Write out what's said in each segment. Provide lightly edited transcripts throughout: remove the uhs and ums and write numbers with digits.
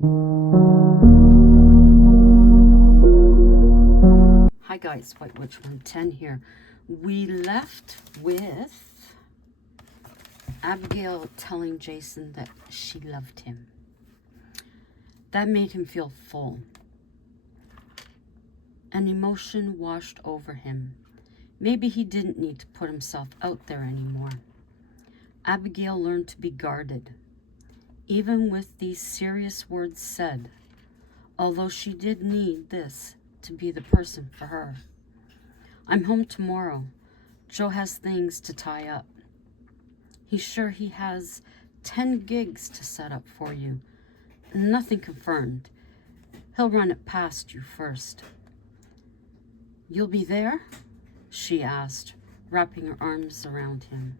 Hi guys, White Witch 110 here. We left with Abigail telling Jason that she loved him. That made him feel full. An emotion washed over him. Maybe he didn't need to put himself out there anymore. Abigail learned to be guarded, even with these serious words said, although she did need this to be the person for her. I'm home tomorrow. Joe has things to tie up. He's sure he has 10 gigs to set up for you. Nothing confirmed. He'll run it past you first. You'll be there? She asked, wrapping her arms around him.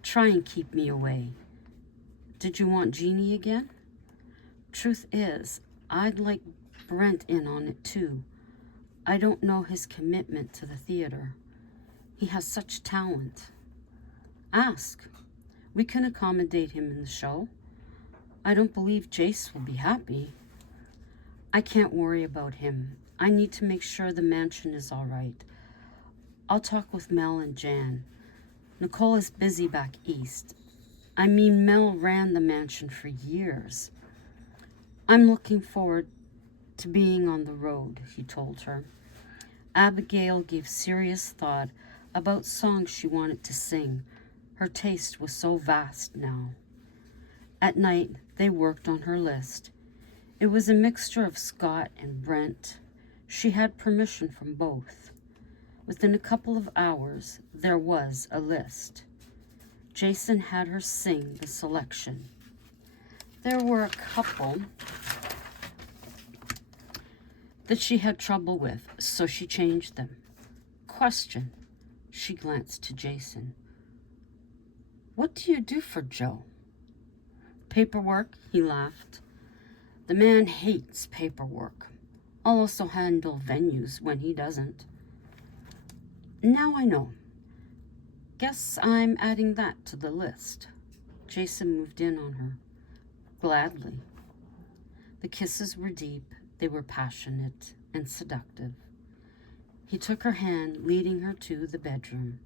Try and keep me away. Did you want Jeannie again? Truth is, I'd like Brent in on it too. I don't know his commitment to the theater. He has such talent. Ask. We can accommodate him in the show. I don't believe Jace will be happy. I can't worry about him. I need to make sure the mansion is all right. I'll talk with Mel and Jan. Nicole is busy back east. I mean, Mel ran the mansion for years. I'm looking forward to being on the road, he told her. Abigail gave serious thought about songs she wanted to sing. Her taste was so vast now. At night, they worked on her list. It was a mixture of Scott and Brent. She had permission from both. Within a couple of hours, there was a list. Jason had her sing the selection. There were a couple that she had trouble with, so she changed them. Question. She glanced to Jason. What do you do for Joe? Paperwork, he laughed. The man hates paperwork. I'll also handle venues when he doesn't. Now I know. Guess I'm adding that to the list. Jason moved in on her. Gladly. The kisses were deep, they were passionate and seductive. He took her hand, leading her to the bedroom.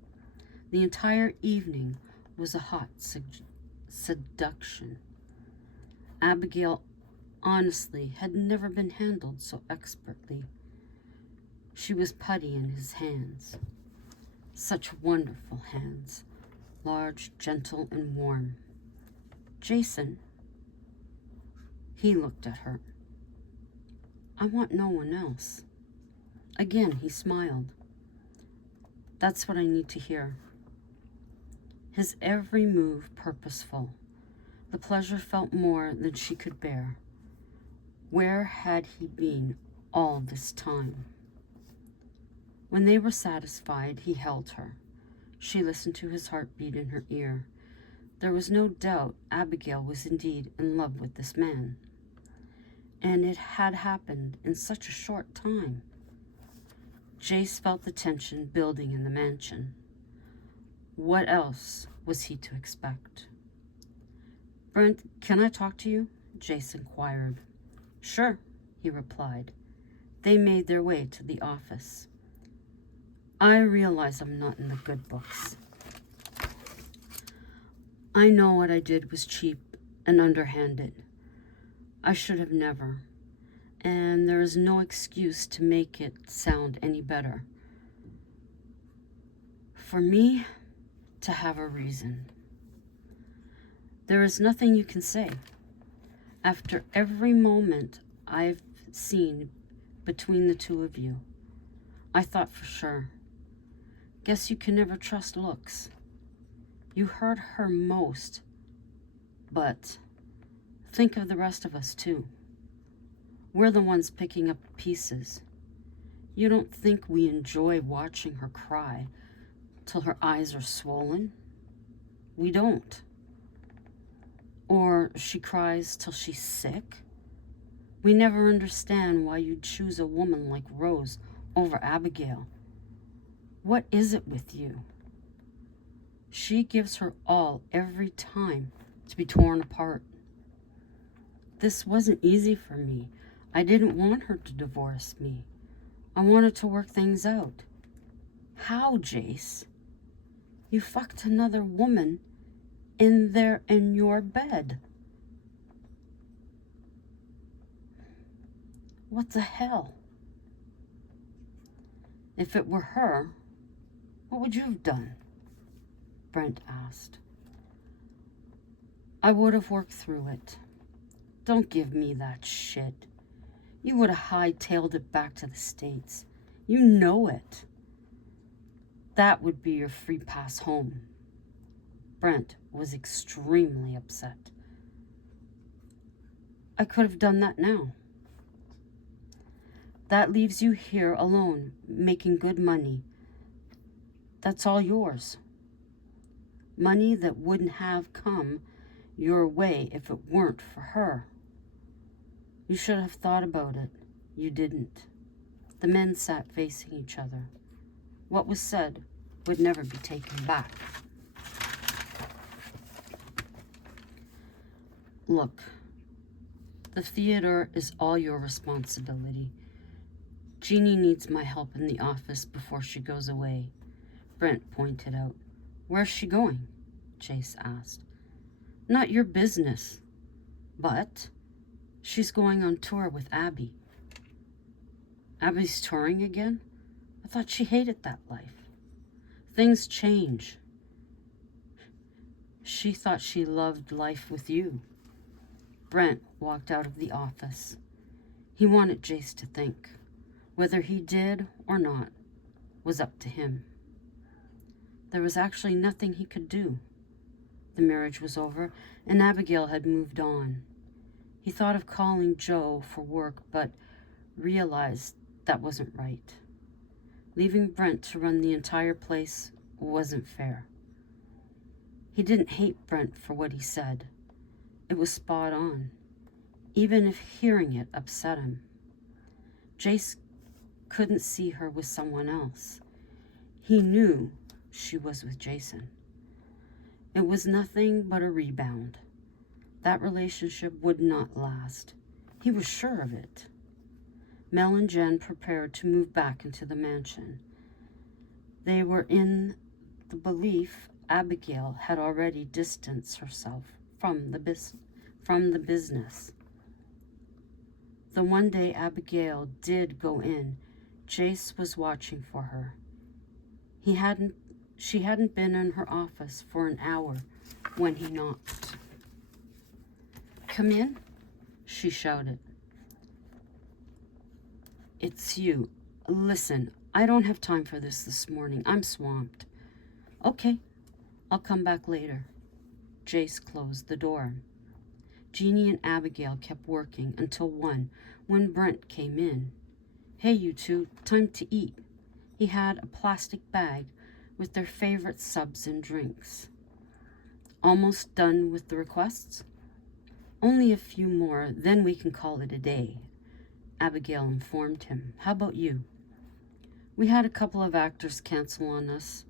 The entire evening was a hot seduction. Abigail honestly had never been handled so expertly. She was putty in his hands. Such wonderful hands, large, gentle, and warm. Jason, he looked at her. I want no one else. Again, he smiled. That's what I need to hear. His every move purposeful. The pleasure felt more than she could bear. Where had he been all this time? When they were satisfied, he held her. She listened to his heartbeat in her ear. There was no doubt Abigail was indeed in love with this man. And it had happened in such a short time. Jace felt the tension building in the mansion. What else was he to expect? Brent, can I talk to you? Jace inquired. Sure, he replied. They made their way to the office. I realize I'm not in the good books. I know what I did was cheap and underhanded. I should have never. And there is no excuse to make it sound any better. For me to have a reason. There is nothing you can say. After every moment I've seen between the two of you, I thought for sure. Guess you can never trust looks. You hurt her most, but think of the rest of us too. We're the ones picking up the pieces. You don't think we enjoy watching her cry till her eyes are swollen? We don't. Or she cries till she's sick? We never understand why you'd choose a woman like Rose over Abigail. What is it with you? She gives her all every time to be torn apart. this wasn't easy for me. I didn't want her to divorce me. I wanted to work things out. How, Jace? You fucked another woman in your bed. What the hell? If it were her, what would you have done? Brent asked. I would have worked through it. Don't give me that shit. You would have hightailed it back to the States. You know it. That would be your free pass home. Brent was extremely upset. I could have done that now. That leaves you here alone, making good money. That's all yours. Money that wouldn't have come your way if it weren't for her. You should have thought about it. You didn't. The men sat facing each other. What was said would never be taken back. Look, the theater is all your responsibility. Jeannie needs my help in the office before she goes away, Brent pointed out. Where's she going? Jace asked. Not your business, but she's going on tour with Abby. Abby's touring again? I thought she hated that life. Things change. She thought she loved life with you. Brent walked out of the office. He wanted Jace to think. Whether he did or not was up to him. There was actually nothing he could do. The marriage was over, and Abigail had moved on. He thought of calling Joe for work, but realized that wasn't right. Leaving Brent to run the entire place wasn't fair. He didn't hate Brent for what he said. It was spot on, even if hearing it upset him. Jace couldn't see her with someone else. He knew she was with Jason. It was nothing but a rebound. That relationship would not last. He was sure of it. Mel and Jen prepared to move back into the mansion. They were in the belief Abigail had already distanced herself from the business. The one day Abigail did go in, Jace was watching for her. She hadn't been in her office for an hour when he knocked. Come in, she shouted. It's you. Listen, I don't have time for this morning. I'm swamped. Okay, I'll come back later. Jace closed the door. Jeannie and Abigail kept working until 1 when Brent came in. Hey, you two, time to eat. He had a plastic bag with their favorite subs and drinks. Almost done with the requests? Only a few more, then we can call it a day, Abigail informed him. How about you? We had a couple of actors cancel on us.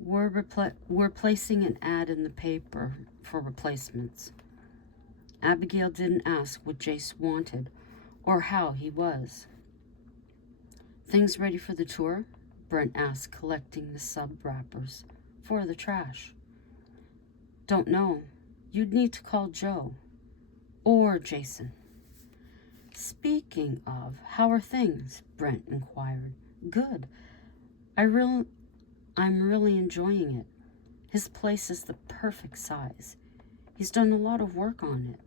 We're placing an ad in the paper for replacements. Abigail didn't ask what Jace wanted or how he was. Things ready for the tour? Brent asked, collecting the sub wrappers for the trash. Don't know. You'd need to call Joe or Jason. Speaking of, how are things? Brent inquired. Good. I'm really enjoying it. His place is the perfect size. He's done a lot of work on it.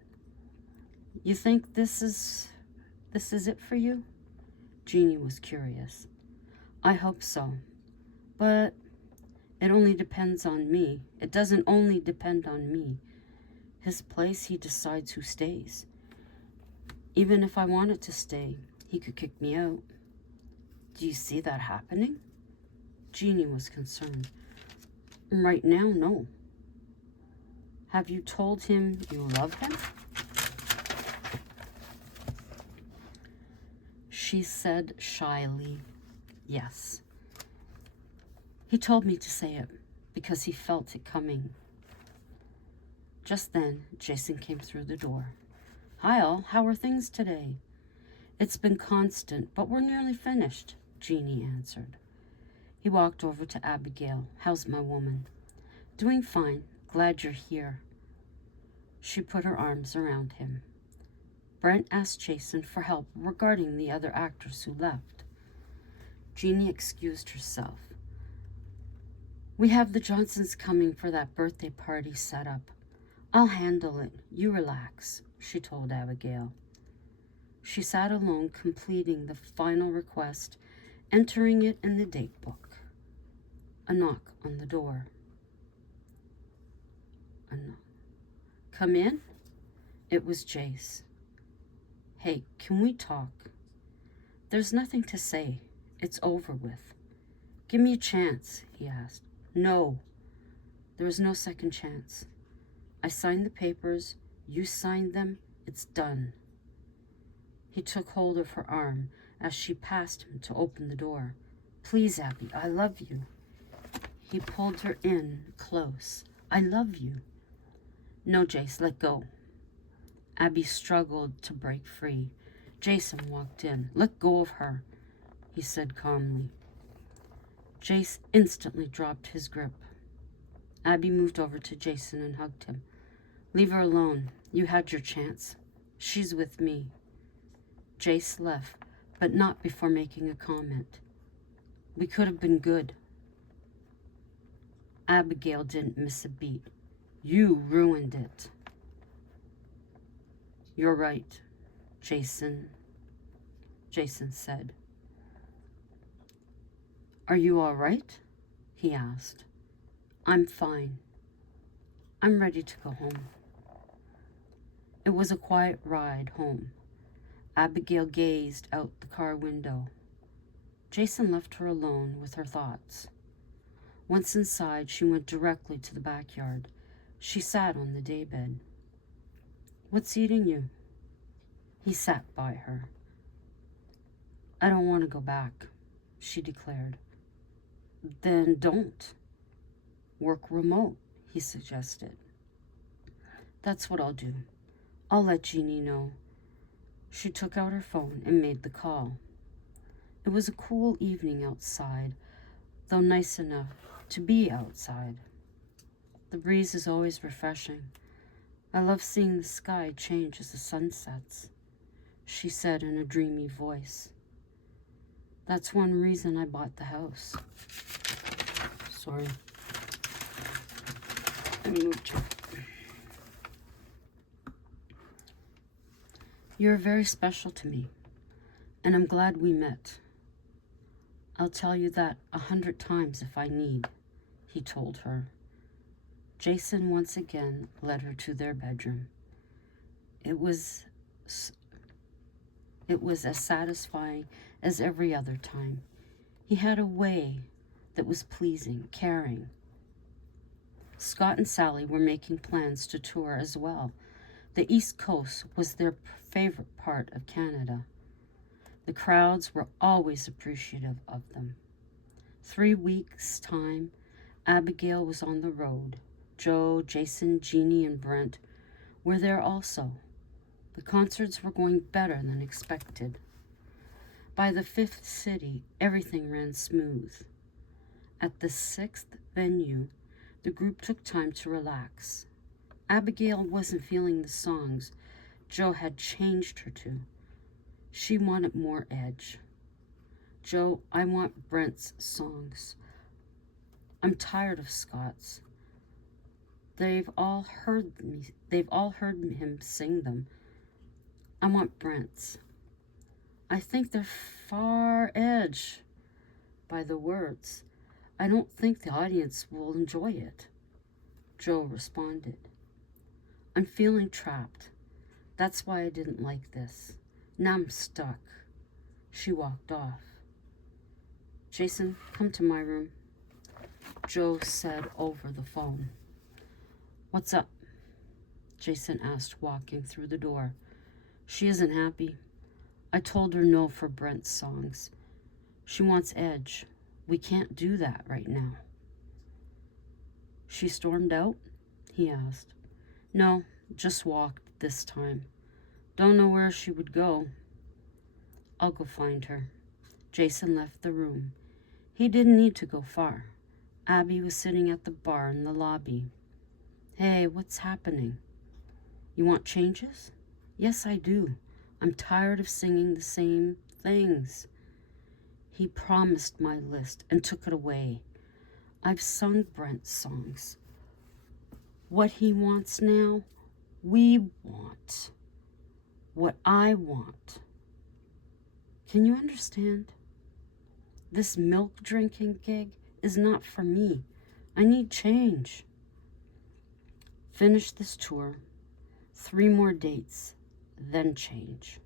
You think this is it for you? Jeannie was curious. I hope so. But it only depends on me. It doesn't only depend on me. His place, he decides who stays. Even if I wanted to stay, he could kick me out. Do you see that happening? Jeannie was concerned. Right now, no. Have you told him you love him? She said shyly, yes. He told me to say it because he felt it coming. Just then, Jason came through the door. Hi all, how are things today? It's been constant, but we're nearly finished, Jeannie answered. He walked over to Abigail. How's my woman? Doing fine. Glad you're here. She put her arms around him. Brent asked Jason for help regarding the other actors who left. Jeannie excused herself. We have the Johnsons coming for that birthday party set up. I'll handle it. You relax, she told Abigail. She sat alone, completing the final request, entering it in the date book. A knock on the door. A knock. Come in? It was Jace. Hey, can we talk? There's nothing to say. It's over with. Give me a chance, he asked. No. There is no second chance. I signed the papers. You signed them. It's done. He took hold of her arm as she passed him to open the door. Please, Abby, I love you. He pulled her in close. I love you. No, Jace, let go. Abby struggled to break free. Jason walked in. Let go of her, he said calmly. Jace instantly dropped his grip. Abby moved over to Jason and hugged him. Leave her alone. You had your chance. She's with me. Jace left, but not before making a comment. We could have been good. Abigail didn't miss a beat. You ruined it. You're right, Jason said. Are you all right? He asked. I'm fine. I'm ready to go home. It was a quiet ride home. Abigail gazed out the car window. Jason left her alone with her thoughts. Once inside, she went directly to the backyard. She sat on the daybed. What's eating you? He sat by her. I don't want to go back, she declared. Then don't. Work remote, he suggested. That's what I'll do. I'll let Jeannie know. She took out her phone and made the call. It was a cool evening outside, though nice enough to be outside. The breeze is always refreshing. I love seeing the sky change as the sun sets, she said in a dreamy voice. That's one reason I bought the house. Sorry. I moved her. You're very special to me, and I'm glad we met. I'll tell you that 100 times if I need, he told her. Jason once again led her to their bedroom. It was as satisfying as every other time. He had a way that was pleasing, caring. Scott and Sally were making plans to tour as well. The East Coast was their favorite part of Canada. The crowds were always appreciative of them. 3 weeks' time, Abigail was on the road. Joe, Jason, Jeannie, and Brent were there also. The concerts were going better than expected. By the 5th city, everything ran smooth. At the 6th venue, the group took time to relax. Abigail wasn't feeling the songs Joe had changed her to. She wanted more edge. Joe, I want Brent's songs. I'm tired of Scott's. They've all heard him sing them. I want Brent's. I think they're far edge by the words. I don't think the audience will enjoy it. Joe responded. I'm feeling trapped. That's why I didn't like this. Now I'm stuck. She walked off. Jason, come to my room, Joe said over the phone. What's up? Jason asked, walking through the door. She isn't happy. I told her no for Brent's songs. She wants edge. We can't do that right now. She stormed out? He asked. No, just walked this time. Don't know where she would go. I'll go find her. Jason left the room. He didn't need to go far. Abby was sitting at the bar in the lobby. Hey, what's happening? You want changes? Yes, I do. I'm tired of singing the same things. He promised my list and took it away. I've sung Brent's songs. What he wants now, we want. What I want. Can you understand? This milk drinking gig is not for me. I need change. Finish this tour, 3 more dates, then change.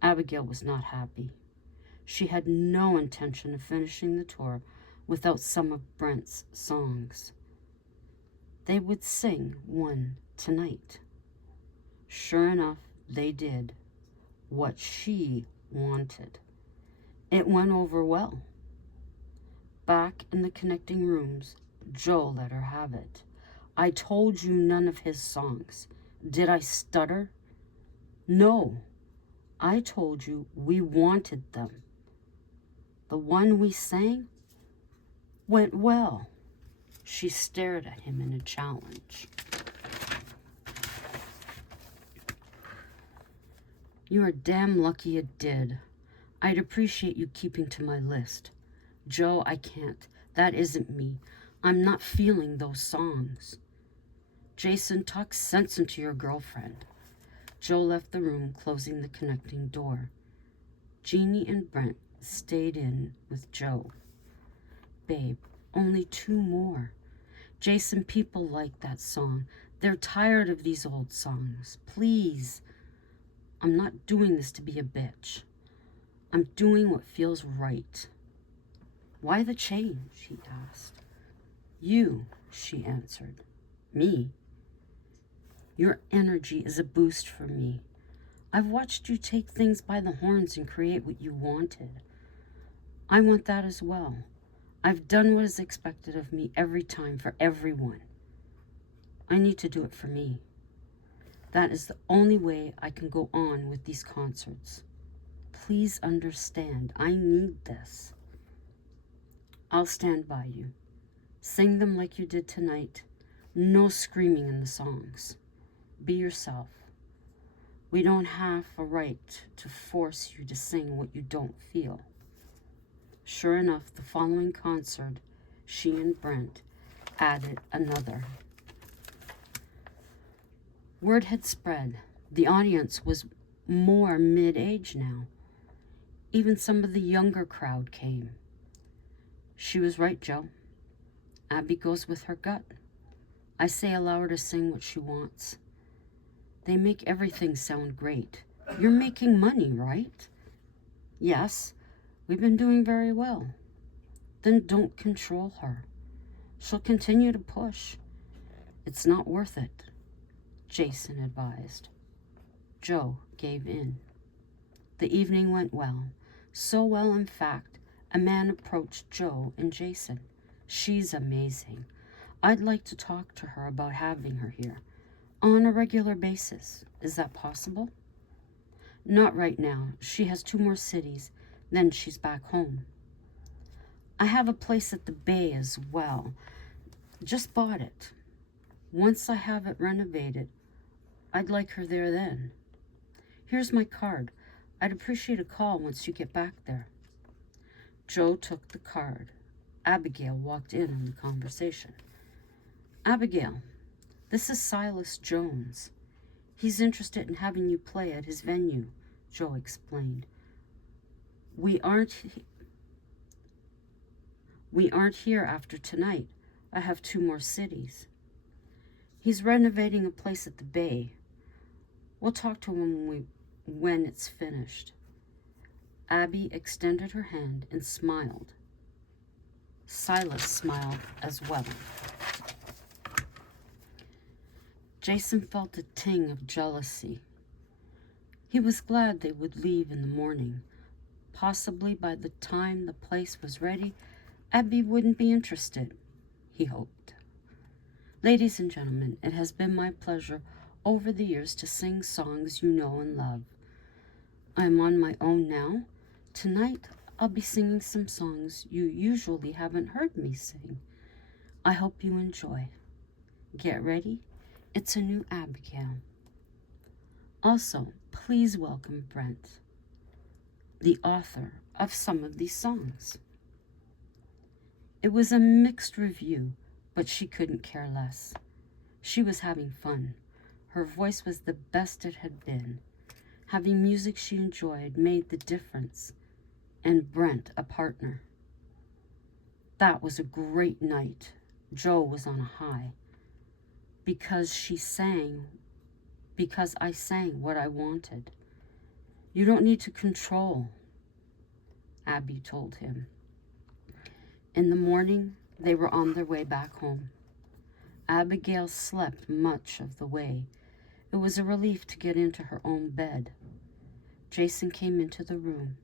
Abigail was not happy. She had no intention of finishing the tour without some of Brent's songs. They would sing one tonight. Sure enough, they did what she wanted. It went over well. Back in the connecting rooms, Joe let her have it. I told you none of his songs. Did I stutter? No. I told you we wanted them. The one we sang went well. She stared at him in a challenge. You are damn lucky it did. I'd appreciate you keeping to my list. Joe, I can't. That isn't me. I'm not feeling those songs. Jason, talk sense into your girlfriend. Joe left the room, closing the connecting door. Jeannie and Brent stayed in with Joe. Babe, only 2 more. Jason, people like that song. They're tired of these old songs. Please. I'm not doing this to be a bitch. I'm doing what feels right. Why the change? He asked. You, she answered. Me? Your energy is a boost for me. I've watched you take things by the horns and create what you wanted. I want that as well. I've done what is expected of me every time for everyone. I need to do it for me. That is the only way I can go on with these concerts. Please understand, I need this. I'll stand by you. Sing them like you did tonight. No screaming in the songs. Be yourself. We don't have a right to force you to sing what you don't feel. Sure enough, the following concert, she and Brent added another. Word had spread. The audience was more mid-age now. Even some of the younger crowd came. She was right, Joe. Abby goes with her gut. I say allow her to sing what she wants. They make everything sound great. You're making money, right? Yes, we've been doing very well. Then don't control her. She'll continue to push. It's not worth it, Jason advised. Joe gave in. The evening went well. So well, in fact, a man approached Joe and Jason. She's amazing. I'd like to talk to her about having her here on a regular basis. Is that possible? Not right now. She has 2 more cities, then she's back home. I have a place at the Bay as well. Just bought it. Once I have it renovated, I'd like her there then. Here's my card. I'd appreciate a call once you get back there. Joe took the card. Abigail walked in on the conversation. Abigail, this is Silas Jones. He's interested in having you play at his venue, Joe explained. We aren't here after tonight. I have 2 more cities. He's renovating a place at the Bay. We'll talk to him when it's finished. Abby extended her hand and smiled. Silas smiled as well. Jason felt a ting of jealousy. He was glad they would leave in the morning. Possibly by the time the place was ready, Abby wouldn't be interested, he hoped. Ladies and gentlemen, it has been my pleasure over the years to sing songs you know and love. I'm on my own now. Tonight, I'll be singing some songs you usually haven't heard me sing. I hope you enjoy. Get ready. It's a new Abigail. Also, please welcome Brent, the author of some of these songs. It was a mixed review, but she couldn't care less. She was having fun. Her voice was the best it had been. Having music she enjoyed made the difference, and Brent a partner. That was a great night. Joe was on a high. Because I sang what I wanted. You don't need to control, Abby told him. In the morning, they were on their way back home. Abigail slept much of the way. It was a relief to get into her own bed. Jason came into the room.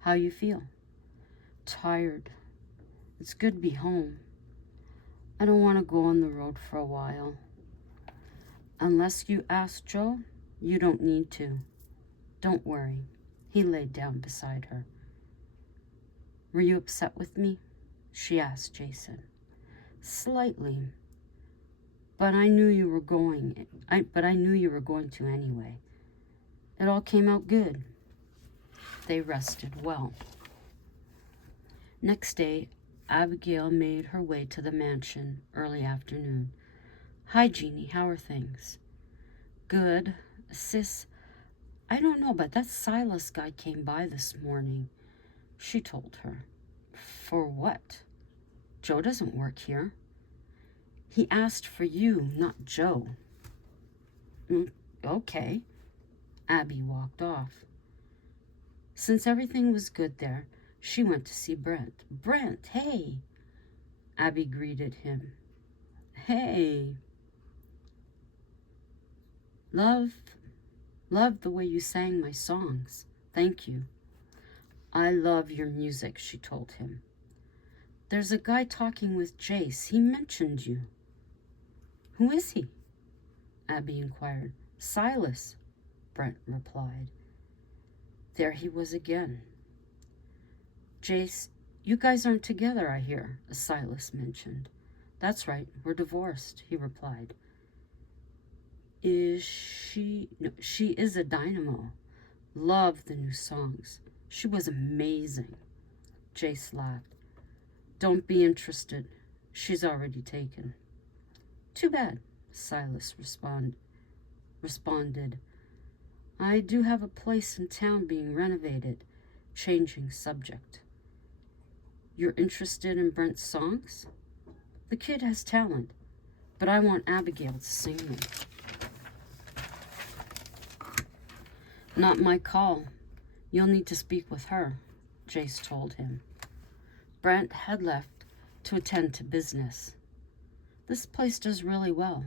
How you feel? Tired. It's good to be home. I don't want to go on the road for a while. Unless you ask Joe, you don't need to. Don't worry. He laid down beside her. Were you upset with me? She asked Jason. Slightly. But I knew you were going to anyway. It all came out good. They rested well. Next day, Abigail made her way to the mansion early afternoon. Hi, Jeannie, how are things? Good. Sis, I don't know, but that Silas guy came by this morning, she told her. For what? Joe doesn't work here. He asked for you, not Joe. Okay. Abby walked off. Since everything was good there, she went to see Brent. Brent, hey! Abby greeted him. Hey! Loved the way you sang my songs. Thank you. I love your music, she told him. There's a guy talking with Jace. He mentioned you. Who is he? Abby inquired. Silas, Brent replied. There he was again. Jace, you guys aren't together, I hear, Silas mentioned. That's right, we're divorced, he replied. Is she? No, she is a dynamo. Love the new songs. She was amazing. Jace laughed. Don't be interested. She's already taken. Too bad, Silas responded. I do have a place in town being renovated. Changing subject. You're interested in Brent's songs? The kid has talent, but I want Abigail to sing them. Not my call. You'll need to speak with her, Jace told him. Brent had left to attend to business. This place does really well.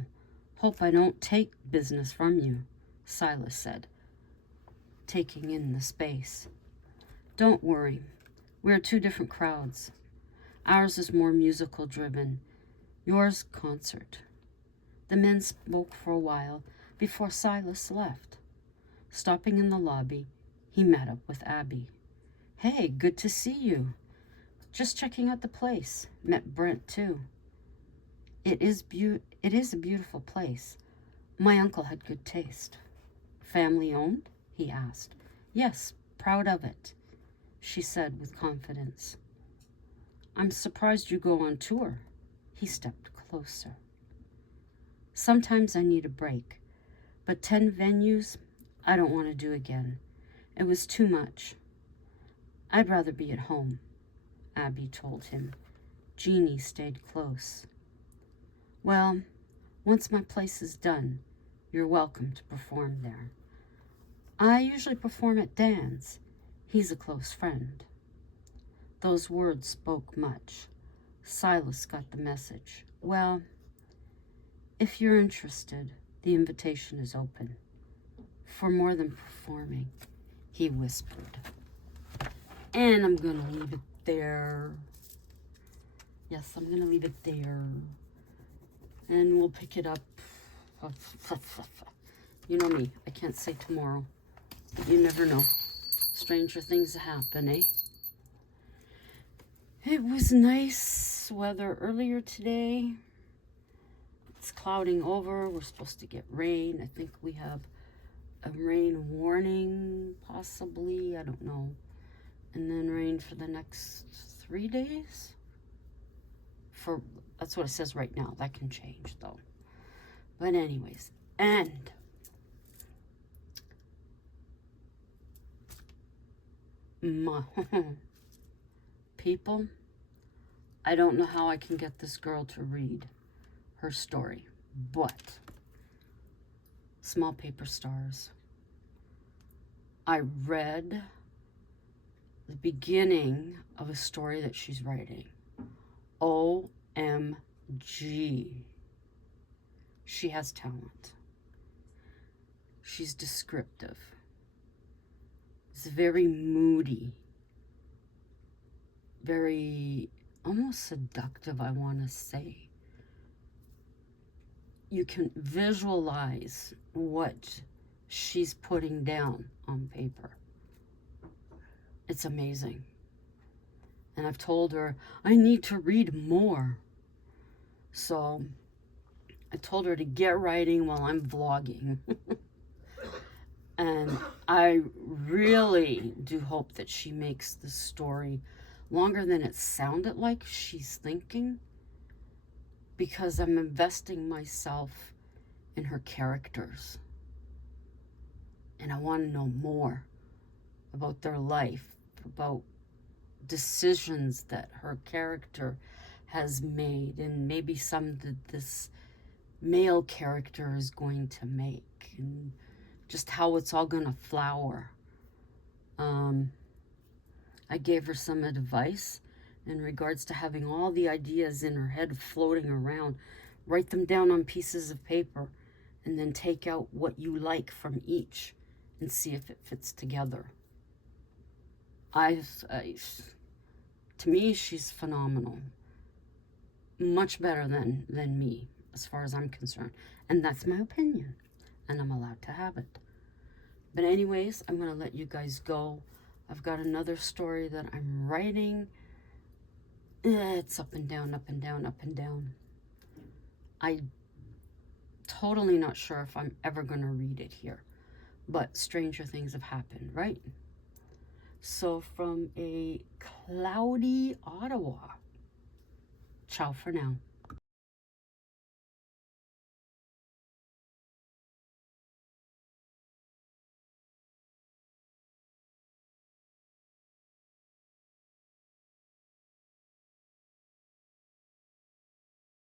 Hope I don't take business from you, Silas said, taking in the space. Don't worry. We're two different crowds. Ours is more musical driven. Yours concert. The men spoke for a while before Silas left. Stopping in the lobby, he met up with Abby. Hey, good to see you. Just checking out the place. Met Brent too. It is a beautiful place. My uncle had good taste. Family owned? He asked. Yes, proud of it, she said with confidence. I'm surprised you go on tour. He stepped closer. Sometimes I need a break, but 10 venues I don't want to do again. It was too much. I'd rather be at home, Abby told him. Jeannie stayed close. Well, once my place is done, you're welcome to perform there. I usually perform at Dan's. He's a close friend. Those words spoke much. Silas got the message. Well, if you're interested, the invitation is open. For more than performing, he whispered. And I'm going to leave it there. Yes, I'm going to leave it there. And we'll pick it up You know me, I can't say tomorrow. But you never know. Stranger things happen, eh? It was nice weather earlier today. It's clouding over. We're supposed to get rain. I think we have a rain warning, possibly. I don't know. And then rain for the next 3 days. That's what it says right now. That can change, though. But anyways, and people, I don't know how I can get this girl to read her story, but Small Paper Stars, I read the beginning of a story that she's writing. OMG. She has talent. She's descriptive. It's very moody. Very almost seductive, I want to say. You can visualize what she's putting down on paper. It's amazing. And I've told her, I need to read more. So I told her to get writing while I'm vlogging. And I really do hope that she makes the story longer than it sounded like she's thinking, because I'm investing myself in her characters. And I want to know more about their life, about decisions that her character has made, and maybe some that this male character is going to make, and just how it's all going to flower. I gave her some advice in regards to having all the ideas in her head floating around. Write them down on pieces of paper and then take out what you like from each and see if it fits together. To me, she's phenomenal. Much better than me, as far as I'm concerned. And that's my opinion, and I'm allowed to have it. But anyways, I'm going to let you guys go. I've got another story that I'm writing. It's up and down, up and down, up and down. I'm totally not sure if I'm ever going to read it here. But stranger things have happened, right? So from a cloudy Ottawa, ciao for now.